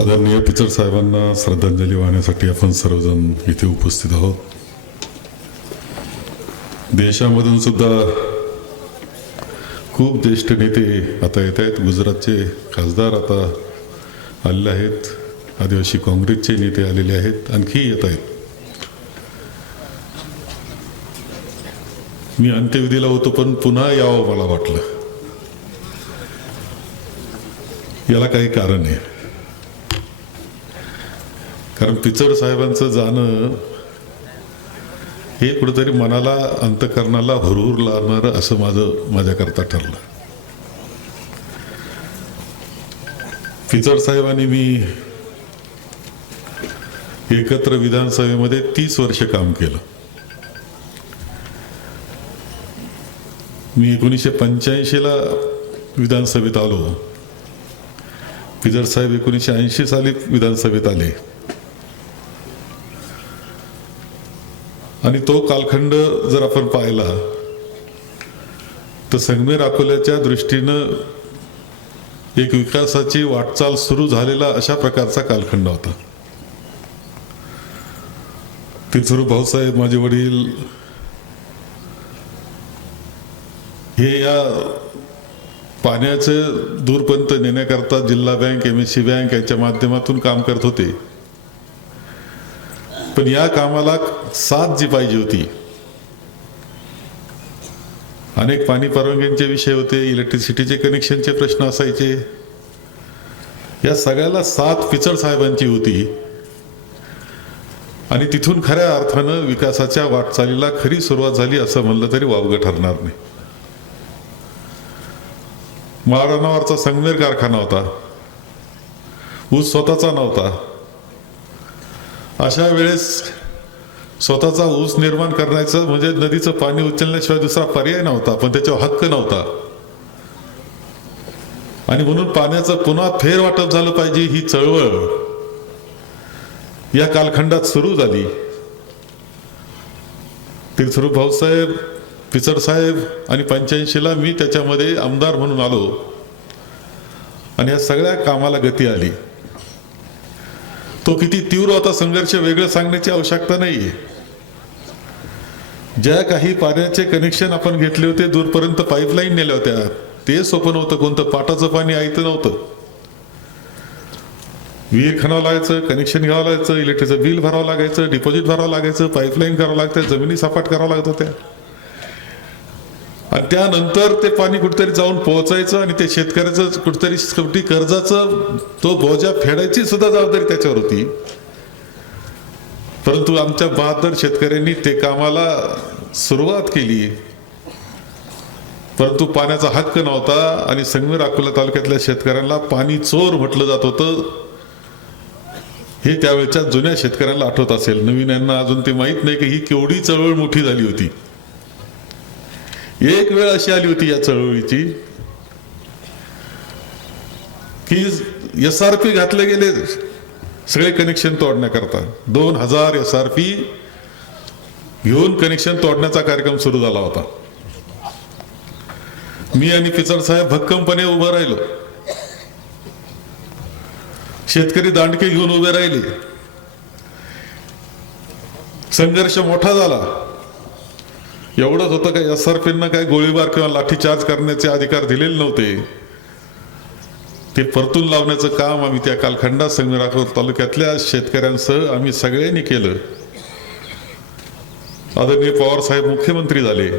आदरणीय पिचर साहेबांना श्रद्धांजली वाहण्यासाठी आपण सर्वजण इथे उपस्थित आहोत. देशामधून सुद्धा खूप ज्येष्ठ नेते आता येत आहेत. गुजरातचे खासदार आता आलेले आहेत. आदिवासी काँग्रेसचे नेते आलेले आहेत. आणखी येत आहेत. मी अंत्यविधीला होतो पण पुन्हा यावं मला वाटलं. याला काही कारण आहे. कारण पिचड साहेबांचं जाणं हे कुठेतरी मनाला अंतकरणाला हुरहुर लावणारं असं माझं माझ्याकरता ठरलं. पिचड साहेबांनी मी एकत्र विधानसभेमध्ये तीस वर्ष काम केलं. मी एकोणीसशे पंच्याऐंशीला विधानसभेत आलो. पिजर साहेब एकोणीसशे ऐंशी साली विधानसभेत आले. आणि तो कालखंड जर आपण पाहिला तर संगमेर अकोल्याच्या दृष्टीनं एक विकासाची वाटचाल सुरू झालेला अशा प्रकारचा कालखंड होता. तिथुरू भाऊसाहेब माझे वडील हे या पाण्याचं दूरपर्यंत नेण्याकरता जिल्हा bank M S C bank यांच्या माध्यमातून काम करत होते. पण या कामाला साथ जी पाहिजे होती. अनेक पाणी परवानग्यांचे विषय होते इलेक्ट्रिसिटीचे कनेक्शनचे प्रश्न असायचे. या सगळ्याला साथ पिचड साहेबांची होती. आणि तिथून खऱ्या अर्थानं विकासाच्या वाटचालीला खरी सुरुवात झाली असं म्हणलं तरी वावगं ठरणार नाही. माळरानावरचा संगमेर कारखाना होता. ऊस स्वतःचा नव्हता. अशा वेळेस स्वतःचा ऊस निर्माण करण्याचं म्हणजे नदीचं पाणी उचलण्याशिवाय दुसरा पर्याय नव्हता पण त्याच्यावर हक्क नव्हता. आणि म्हणून पाण्याचं पुन्हा फेर वाटप झालं पाहिजे ही चळवळ या कालखंडात सुरू झाली. तीर्थरूप भाऊसाहेब पिचड साहेब आणि पंच्याऐंशीला मी त्याच्यामध्ये आमदार म्हणून आलो. आणि या सगळ्या कामाला गती आली. तो किती तीव्र होता संघर्ष वेगळं सांगण्याची आवश्यकता नाहीये. ज्या काही पाण्याचे कनेक्शन आपण घेतले होते दूरपर्यंत पाईपलाईन नेल्या होत्या ते सोपं नव्हतं कोणतं पाटाचं पाणी ऐकतं नव्हतं. विहीर खणावं लागायचं कनेक्शन घ्यावं लागायचं इलेक्ट्रिकचं बिल भरावं लागायचं डिपॉझिट भरावं लागायचं पाईपलाईन करावं लागतं जमिनी सपाट करावं लागत होत्या. आणि त्यानंतर ते पाणी कुठेतरी जाऊन पोहोचायचं आणि ते शेतकऱ्याचं कुठेतरी शेवटी कर्जाचं तो बोजा फेडायची सुद्धा जबाबदारी त्याच्यावर होती. परंतु आमच्या बहादर शेतकऱ्यांनी ते कामाला सुरुवात केली. परंतु पाण्याचा हक्क नव्हता आणि संगमेर अकोला तालुक्यातल्या शेतकऱ्यांना पाणी चोर म्हटलं जात होतं. हे त्यावेळच्या जुन्या शेतकऱ्यांना आठवत असेल. नवीन यांना अजून ते माहीत नाही की ही केवढी चळवळ मोठी झाली होती. एक वेळ अशी आली होती या चळवळीची की एस आर पी घातले गेले सगळे कनेक्शन तोडण्याकरता. दोन हजार एस आर पी घेऊन कनेक्शन तोडण्याचा कार्यक्रम सुरू झाला होता. मी आणि पिचड साहेब भक्कमपणे उभं राहिलो. शेतकरी दांडके घेऊन उभे राहिले. संघर्ष मोठा झाला. एवढंच होतं का एस आर पीनं काय गोळीबार किंवा लाठीचार्ज करण्याचे अधिकार दिलेले नव्हते? ते परतून लावण्याचं काम आम्ही त्या कालखंडात संगमेरापूर तालुक्यातल्या शेतकऱ्यांसह आम्ही सगळ्यांनी केलं. आदरणीय पवार साहेब मुख्यमंत्री झाले.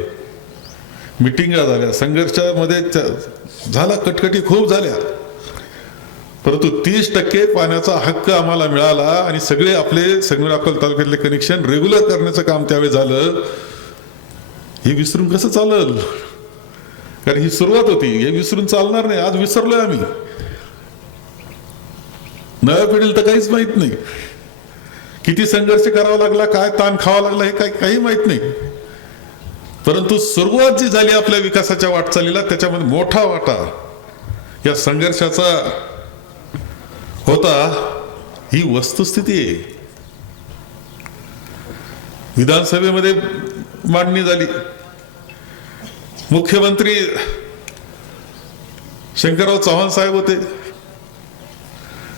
मिटिंगा झाल्या. संघर्षामध्ये झाला कटकटी खूप झाल्या. परंतु तीस टक्के पाण्याचा हक्क आम्हाला मिळाला आणि सगळे आपले संगमेर तालुक्यातले कनेक्शन रेग्युलर करण्याचं काम त्यावेळी झालं. हे विसरून कसं चालल? कारण ही सुरुवात होती. हे विसरून चालणार नाही. आज विसरलोय आम्ही. नव्या पिढीला तर काहीच माहीत नाही. किती संघर्ष करावा लागला काय ताण खावा लागला हे काही काही माहीत नाही. परंतु सुरुवात जी झाली आपल्या विकासाच्या वाटचालीला त्याच्यामध्ये मोठा वाटा या संघर्षाचा होता. ही वस्तुस्थिती आहे. विधानसभेमध्ये मांडणी झाली. मुख्यमंत्री शंकरराव चव्हाण साहेब होते.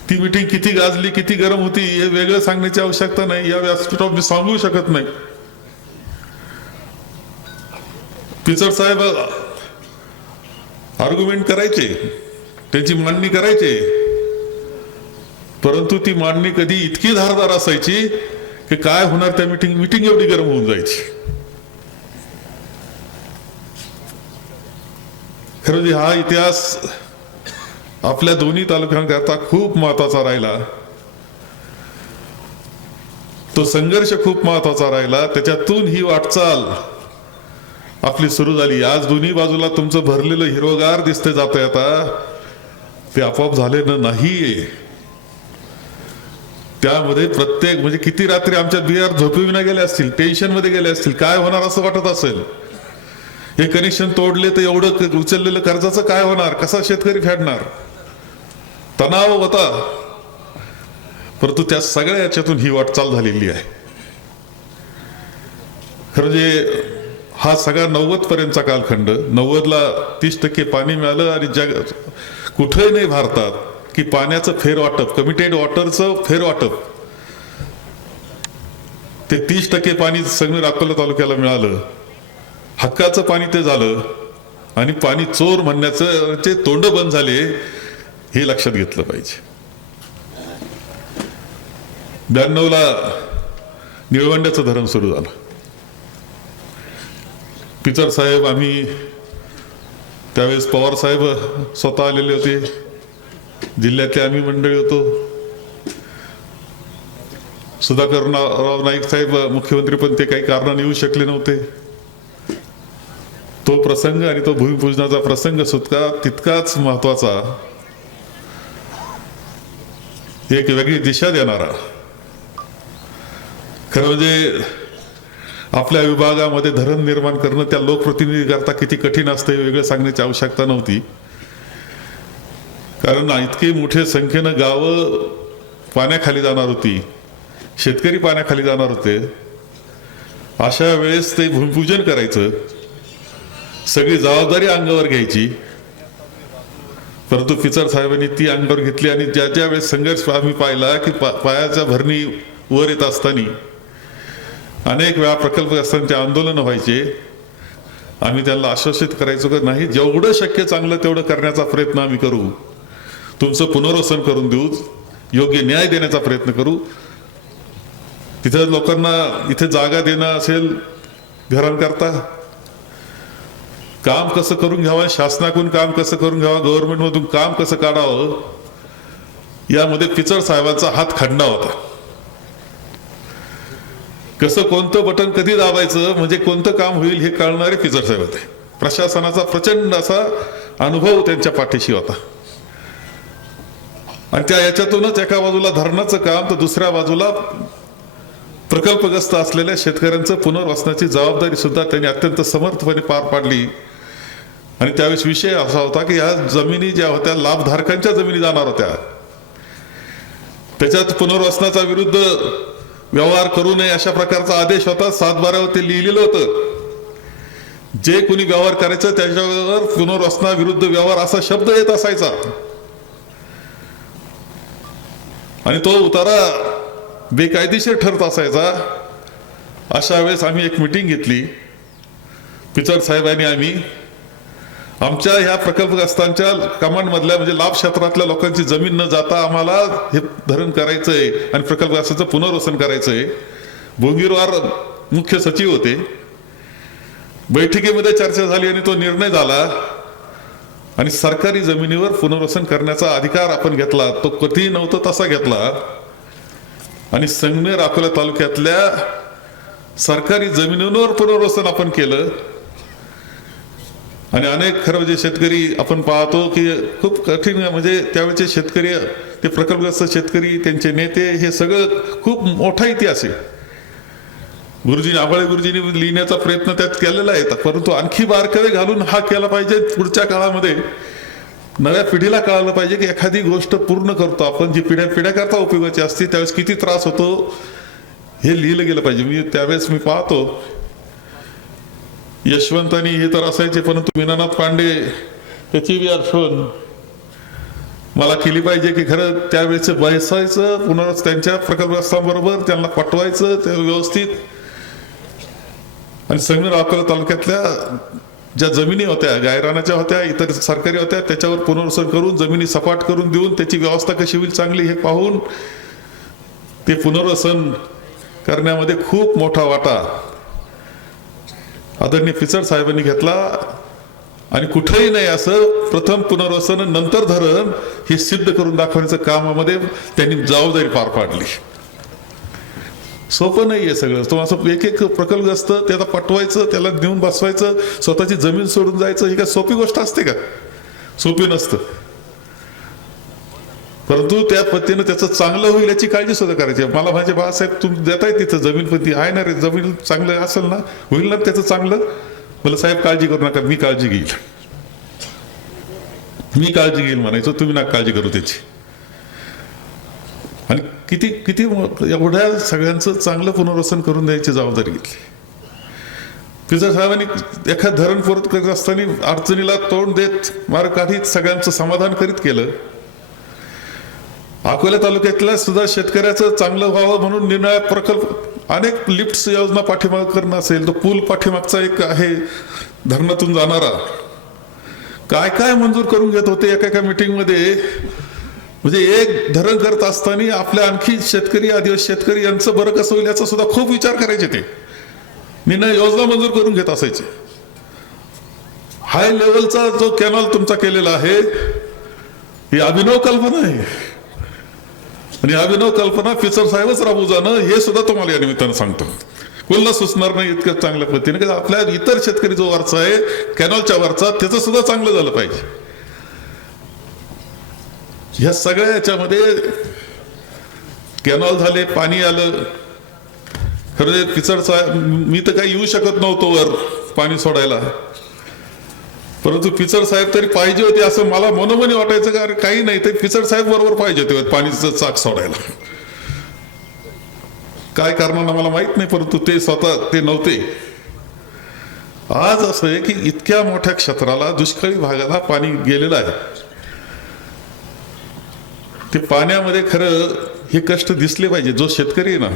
ती मिटिंग किती गाजली किती गरम होती हे वेगळं सांगण्याची आवश्यकता नाही. या व्यासपीठावर मी सांगू शकत नाही. पिचर साहेब आर्ग्युमेंट करायचे. त्याची मांडणी करायचे. परंतु ती मांडणी कधी इतकी धारदार असायची की काय होणार त्या मिटिंग मिटिंग एवढी गरम होऊन जायची. खरं हा इतिहास आपल्या दोन्ही तालुक्यांकरता खूप महत्त्वाचा राहिला. तो संघर्ष खूप महत्त्वाचा राहिला. त्याच्यातून ही वाटचाल आपली सुरू झाली. आज दोन्ही बाजूला तुमचं भरलेलं हिरोगार दिसते जात आता. ते आपोआप झालेलं नाहीये. त्यामध्ये प्रत्येक म्हणजे किती रात्री आमच्या बिहार झोपविना गेले असतील टेन्शनमध्ये गेले असतील काय होणार असं वाटत असेल? हे कनेक्शन तोडले तर एवढं उचललेलं कर्जाचं काय होणार? कसा शेतकरी फेडणार? तणाव होता. परंतु त्या सगळ्या याच्यातून ही वाटचाल झालेली आहे. खरं म्हणजे हा सगळा नव्वद पर्यंतचा कालखंड नव्वदला तीस टक्के पाणी मिळालं आणि जग कुठेही नाही भारतात की पाण्याचं फेरवाटप कमिटेड वॉटरचं फेरवाटप. ते तीस टक्के पाणी संगमेर अकोला तालुक्याला मिळालं. हक्काचं पाणी ते झालं आणि पाणी चोर म्हणण्याचं चे तोंड बंद झाले हे लक्षात घेतलं पाहिजे. ब्याण्णवला निळवंड्याचं धरण सुरू झालं. पिचर साहेब आम्ही त्यावेळेस पवार साहेब स्वतः आलेले होते. जिल्ह्यातले आम्ही मंडळी होतो. सुधाकर राव नाईक साहेब मुख्यमंत्री पण ते काही कारण येऊ शकले नव्हते. तो प्रसंग आणि तो भूमिपूजनाचा प्रसंग सुद्धा तितकाच महत्त्वाचा. एक वेगळी दिशा देणारा. खरं म्हणजे आपल्या विभागामध्ये धरण निर्माण करणं त्या लोकप्रतिनिधी करता किती कठीण असतं हे वेगळं सांगण्याची आवश्यकता नव्हती. कारण इतकी मोठ्या संख्येनं गावं पाण्याखाली जाणार होती. शेतकरी पाण्याखाली जाणार होते. अशा वेळेस ते भूमिपूजन करायचं. सगळी जबाबदारी अंगावर घ्यायची. परंतु फिचर साहेबांनी ती अंगावर घेतली आणि ज्या ज्या वेळेस संघर्ष आम्ही पाहिला की पा पायाच्या भरणी वर येत असताना अनेक वेळा प्रकल्पग्रस्तांचे आंदोलन व्हायचे. आम्ही त्यांना आश्वासित करायचो का नाही जेवढं शक्य चांगलं तेवढं करण्याचा प्रयत्न आम्ही करू. तुमचं पुनर्वसन करून देऊ. योग्य न्याय देण्याचा प्रयत्न करू. तिथं लोकांना इथे जागा देणं असेल घरांकरता काम कसं करून घ्यावं? शासनाकडून काम कसं करून घ्यावं? गव्हर्नमेंटमधून काम कसं काढावं? यामध्ये पिचड साहेबांचा हात खंडा होता. कसं कोणतं बटन कधी दाबायचं म्हणजे कोणतं काम होईल हे कळणारे पिचड साहेब होते. प्रशासनाचा प्रचंड असा अनुभव त्यांच्या पाठीशी होता. आणि त्या याच्यातूनच एका बाजूला धरणाचं काम तर दुसऱ्या बाजूला प्रकल्पग्रस्त असलेल्या शेतकऱ्यांचं पुनर्वसनाची जबाबदारी सुद्धा त्यांनी अत्यंत समर्थपणे पार पाडली. आणि त्यावेळेस विषय असा होता की ह्या जमिनी ज्या होत्या लाभधारकांच्या जमिनी जाणार होत्या. त्याच्यात पुनर्वसनाचा विरुद्ध व्यवहार करू नये अशा प्रकारचा आदेश होता. सात बारावर ते लिहिलेलं होतं. जे कोणी व्यवहार करायचं त्याच्यावर पुनर्वसना विरुद्ध व्यवहार असा शब्द येत असायचा. आणि तो उतारा बेकायदेशीर ठरत असायचा. अशा वेळेस आम्ही एक मिटिंग घेतली. पिचर साहेबांनी आम्ही आमच्या ह्या प्रकल्पग्रस्तांच्या कमांड मधल्या म्हणजे लाभ क्षेत्रातल्या लोकांची जमीन न जाता आम्हाला हे धरण करायचं आहे आणि प्रकल्पग्रस्तांचं पुनर्वसन करायचं आहे भोंगीरवार मुख्य सचिव होते. बैठकीमध्ये चर्चा झाली आणि तो निर्णय झाला. आणि सरकारी जमिनीवर पुनर्वसन करण्याचा अधिकार आपण घेतला. तो कधी नव्हता तसा घेतला. आणि संगमेर अकोला तालुक्यातल्या सरकारी जमिनींवर पुनर्वसन आपण केलं. आणि अनेक खरं म्हणजे शेतकरी आपण पाहतो की खूप कठीण म्हणजे त्यावेळेचे शेतकरी ते प्रकल्पग्रस्त शेतकरी त्यांचे नेते हे सगळं खूप मोठा इतिहास आहे. गुरुजीने आबाळे गुरुजींनी लिहिण्याचा प्रयत्न त्यात केलेला आहे. परंतु आणखी बारकावे घालून हा केला पाहिजे पुढच्या काळामध्ये. नव्या पिढीला कळालं पाहिजे की एखादी गोष्ट पूर्ण करतो आपण जी पिढ्या पिढ्याकरता उपयोगाची असते त्यावेळेस किती त्रास होतो हे लिहिलं गेलं पाहिजे. मी त्यावेळेस मी पाहतो यशवंत आणि हे तर असायचे परंतु मीनानाथ पांडे त्याची बी आठवण. मला केली पाहिजे की खरं त्यावेळेस बसायचं पुन्हा त्यांच्या प्रकल्पग्रस्तांबरोबर त्यांना पटवायचं ते व्यवस्थित. आणि संगमेर अकोला तालुक्यातल्या ज्या जमिनी होत्या गायरानाच्या होत्या इतर सरकारी होत्या त्याच्यावर पुनर्वसन करून जमिनी सपाट करून देऊन त्याची व्यवस्था कशी होईल चांगली हे पाहून ते पुनर्वसन करण्यामध्ये खूप मोठा वाटा. आदरणीय फिचर साहेबांनी घेतला. आणि कुठेही नाही असं प्रथम पुनर्वसन नंतर धरण हे सिद्ध करून दाखवण्याचं कामामध्ये त्यांनी जबाबदारी पार पाडली. सोपं नाही आहे सगळं. तो असं एक एक प्रकल्प असतं त्याला पटवायचं त्याला नेऊन बसवायचं स्वतःची जमीन सोडून जायचं ही काय सोपी गोष्ट असते का? सोपी नसतं. परंतु त्या पतीनं त्याचं चांगलं होईल याची काळजी सुद्धा करायची. आहे. मला माझे बाळासाहेब तुम्ही देताय तिथं जमीन आहे ना रे जमीन चांगलं असेल ना होईल ना त्याचं चांगलं? मला साहेब काळजी करू नका मी काळजी घेईल. मी काळजी घेईल म्हणायचं तुम्ही ना काळजी करू त्याची. आणि किती किती एवढ्या सगळ्यांचं चांगलं पुनर्वसन करून द्यायची जबाबदारी घेतली. पिझर साहेबांनी एखाद धरण परत करत असताना अडचणीला तोंड देत मार्ग काढीत सगळ्यांचं समाधान करीत केलं. अकोला तालुक्यातल्या सुद्धा शेतकऱ्याचं चांगलं व्हावं म्हणून निर्णय प्रकल्प अनेक लिफ्ट्स योजना पाठीमाग करणं असेल तो पूल पाठीमागचा एक आहे धरणातून जाणारा. काय काय मंजूर करून घेत होते एका एका मीटिंगमध्ये? म्हणजे एक धरण करत असताना आपल्या आणखी शेतकरी आदिवासी शेतकरी यांचं बरं कसं होईल याचा सुद्धा खूप विचार करायचे ते. निर्णय योजना मंजूर करून घेत असायचे. हाय लेवलचा जो कॅनल तुमचा केलेला आहे ही अभिनव कल्पना आहे. आणि अभिनव कल्पना फिचर साहेबच राबू जाणं हे सुद्धा तुम्हाला या निमित्तानं सांगतो. कुल्ला सुचणार नाही इतकं चांगल्या पद्धतीने की आपल्या इतर शेतकरी जो वरचा आहे कॅनॉलच्या वरचा त्याचं सुद्धा चांगलं झालं पाहिजे. ह्या सगळ्या याच्यामध्ये कॅनॉल झाले पाणी आलं. खरं पिचड साहेब मी तर काही येऊ शकत नव्हतो वर पाणी सोडायला. परंतु पिचड साहेब तरी पाहिजे होते असं मला मनोमनी वाटायचं का? अरे काही नाही ते पिचड साहेब बरोबर पाहिजे होते पाणीचं चाक सोडायला. काय कारणानं मला माहीत नाही परंतु ते स्वतः ते नव्हते. आज असं आहे की इतक्या मोठ्या क्षेत्राला दुष्काळी भागाला पाणी गेलेलं आहे. ते पाण्यामध्ये खरं हे कष्ट दिसले पाहिजे जो शेतकरी आहे ना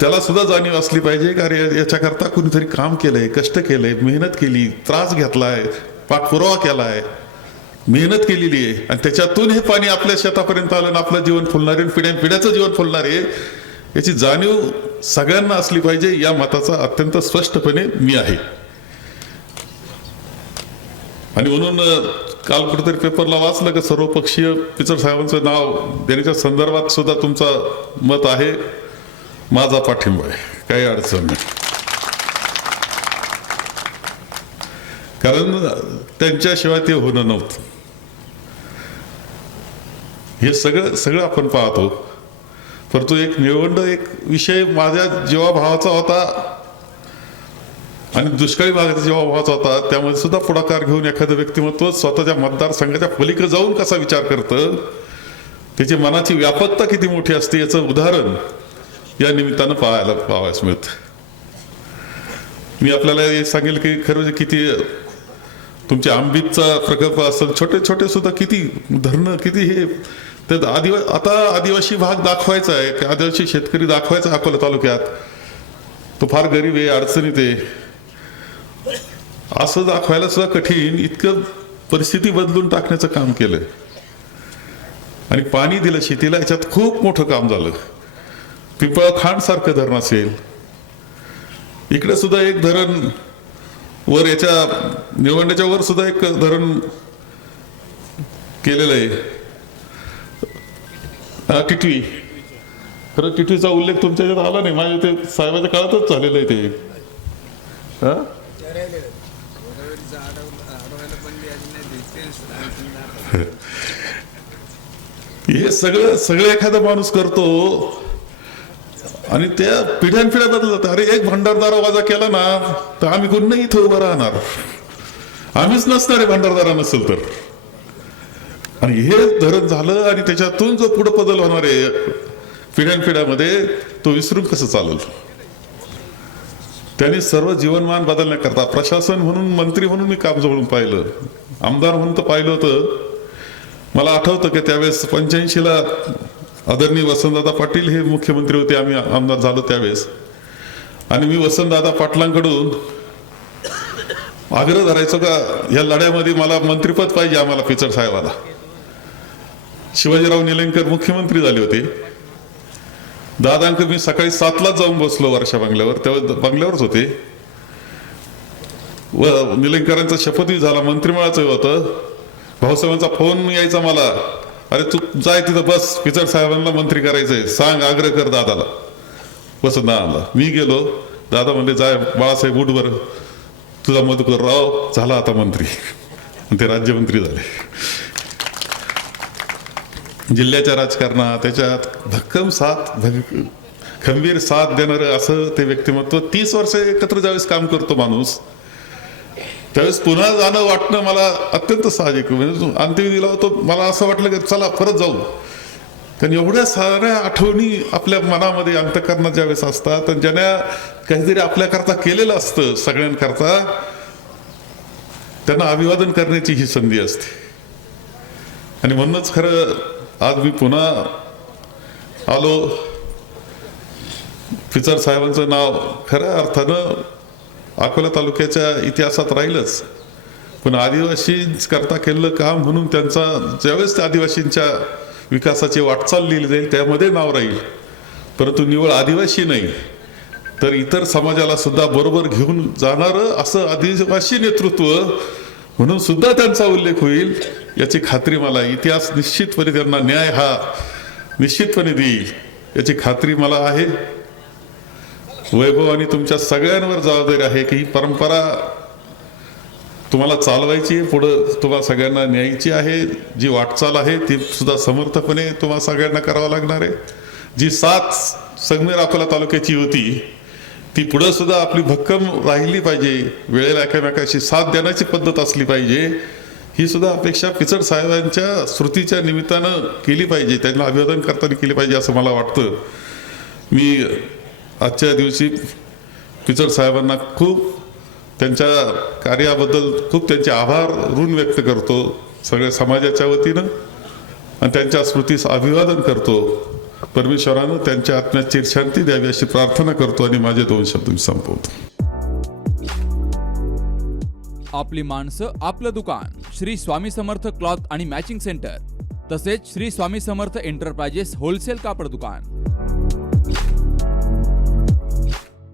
त्याला सुद्धा जाणीव असली पाहिजे का अरे याच्याकरता कुणीतरी काम केलंय कष्ट केलंय मेहनत केली त्रास घेतलाय पाठपुरावा केलाय मेहनत केलेली आहे. आणि त्याच्यातून हे पाणी आपल्या शेतापर्यंत आलं आणि आपलं जीवन फुलणार आहे पिढ्या पिढ्याचं जीवन फुलणार आहे याची जाणीव सगळ्यांना असली पाहिजे या मताचा अत्यंत स्पष्टपणे मी आहे. आणि म्हणून काल कुठेतरी पेपरला वाचलं का सर्वपक्षीय पिचर साहेबांचं नाव देण्याच्या संदर्भात सुद्धा तुमचं मत आहे. माझा पाठिंबा आहे. काही अडचण नाही. कारण त्यांच्याशिवाय ते होणं नव्हतं. हे सगळं सगळं आपण पाहतो. परंतु एक निवंड एक विषय माझ्या जीवाभावाचा होता आणि दुष्काळी भागाचा जीवाभावाचा होता. त्यामध्ये सुद्धा पुढाकार घेऊन एखादं व्यक्तिमत्व स्वतःच्या मतदारसंघाच्या पलीकडे जाऊन कसा विचार करतं? त्याची मनाची व्यापकता किती मोठी असते याचं उदाहरण या निमित्तानं पाहायला पाहावयास मिळतं. मी आपल्याला हे सांगेल की खरं म्हणजे किती तुमच्या आंबीचा प्रकल्प असेल छोटे छोटे सुद्धा किती धरणं किती हे तर आदिवा आता आदिवासी भाग दाखवायचा आहे की आदिवासी शेतकरी दाखवायचा अकोला तालुक्यात. तो फार गरीब आहे अडचणीत आहे. असं दाखवायला सुद्धा कठीण इतकं परिस्थिती बदलून टाकण्याचं काम केलं आणि पाणी दिलं शेतीला याच्यात खूप मोठं काम झालं. पिंपळ खांड सारखं धरण असेल. इकडे सुद्धा एक धरण वर याच्या निवडण्याच्या वर सुद्धा एक धरण केलेलं आहे. हा, टिटवी. खरं टिटवीचा उल्लेख तुमच्या याच्यात आला नाही. माझ्या ते साहेबाच्या काळातच झालेलं आहे ते. हा? हे सगळं सगळं एखादा माणूस करतो. आणि त्या पिढ्यान पिढ्या जातं अरे एक भंडारदारा वाजा केला ना तर आम्ही कोण इथं उभं राहणार. आम्हीच नसणार आहे भंडारदारा नसेल तर. आणि हे धरण झालं आणि त्याच्यातून जो पुढे बदल होणार आहे पिढ्यान पिढ्यामध्ये तो विसरून कसं चालेल? त्यांनी सर्व जीवनमान बदलण्याकरता प्रशासन म्हणून मंत्री म्हणून मी काम जवळून पाहिलं. आमदार म्हणून तर पाहिलं होतं. मला आठवतं की त्यावेळेस पंच्याऐंशीला आदरणीय वसंतदादा पाटील हे मुख्यमंत्री होते आम्ही आमदार झालो त्यावेळेस. आणि मी वसंतदादा पाटलांकडून आग्रह धरायचो का या लढ्यामध्ये मला मंत्रीपद पाहिजे आम्हाला पिचड साहेबाला. शिवाजीराव निलंगकर मुख्यमंत्री झाले होते. दादांक मी सकाळी सातलाच जाऊन बसलो वर्षा बंगल्यावर तेव्हा बंगल्यावरच होते. व निलंगकरांचा शपथही झाला मंत्रिमंडळाचं होतं. भाऊसाहेबांचा फोन यायचा मला. अरे तू जाय तिथं बस. पिचड साहेबांना मंत्री करायचंय. सांग आग्रह कर दादाला. बसत आला. मी गेलो. दादा म्हणले जाय बाळासाहेब उठवर तुझा मधुकर राव झाला आता मंत्री. आणि ते राज्यमंत्री झाले. जिल्ह्याच्या राजकारणात त्याच्यात भक्कम साथ भग- खंबीर साथ देणारं असं ते व्यक्तिमत्व तीस वर्ष एकत्र ज्यावेळेस काम करतो माणूस त्यावेळेस पुन्हा जाणं वाटणं मला अत्यंत साहजिक म्हणजे अंत्यविधीला होतो मला असं वाटलं की चला परत जाऊ. कारण एवढ्या साऱ्या आठवणी आपल्या मनामध्ये अंतकरणात ज्यावेळेस असतात आणि ज्याने काहीतरी आपल्याकरता केलेलं असतं सगळ्यांकरता त्यांना अभिवादन करण्याची ही संधी असते. आणि म्हणूनच खरं आज मी पुन्हा आलो. फिचर साहेबांचं नाव खऱ्या अर्थानं अकोला तालुक्याच्या इतिहासात राहीलच. पण आदिवासींच करता केलेलं काम म्हणून त्यांचा ज्यावेळेस त्या आदिवासींच्या विकासाची वाटचाल लिहिली जाईल त्यामध्ये नाव राहील. परंतु निवळ आदिवासी नाही तर इतर समाजाला सुद्धा बरोबर घेऊन जाणारं असं आदिवासी नेतृत्व म्हणून सुद्धा त्यांचा उल्लेख होईल याची खात्री मला इतिहास निश्चितपणे त्यांना न्याय हा निश्चितपणे देईल याची खात्री मला आहे. वैभव आणि तुमच्या सगळ्यांवर जबाबदारी आहे की ही परंपरा तुम्हाला चालवायची आहे पुढं तुम्हाला सगळ्यांना न्यायची आहे जी वाटचाल आहे ती सुद्धा समर्थपणे तुम्हाला सगळ्यांना करावं लागणार आहे. जी साथ संगमेर अकोला तालुक्याची होती ती पुढं सुद्धा आपली भक्कम राहिली पाहिजे. वेळेला एकामेकाशी साथ देण्याची पद्धत असली पाहिजे. ही सुद्धा अपेक्षा पिचड साहेबांच्या स्मृतीच्या निमित्तानं केली पाहिजे त्यांना अभिवादन करताना केली पाहिजे असं मला वाटतं. मी आजच्या दिवशी पिचड साहेबांना खूप त्यांच्या कार्याबद्दल खूप त्यांचे आभार ऋण व्यक्त करतो. सगळ्या समाजाच्या वतीनं आणि त्यांच्या स्मृतीस अभिवादन करतो. परमेश्वरानं त्यांच्या आत्म्यात चिरशांती द्यावी अशी प्रार्थना करतो आणि माझे दोन शब्द मी संपवतो. आपली माणसं आपलं दुकान श्री स्वामी समर्थ क्लॉथ आणि मॅचिंग सेंटर तसेच श्री स्वामी समर्थ एंटरप्राइजेस होलसेल कापड दुकान.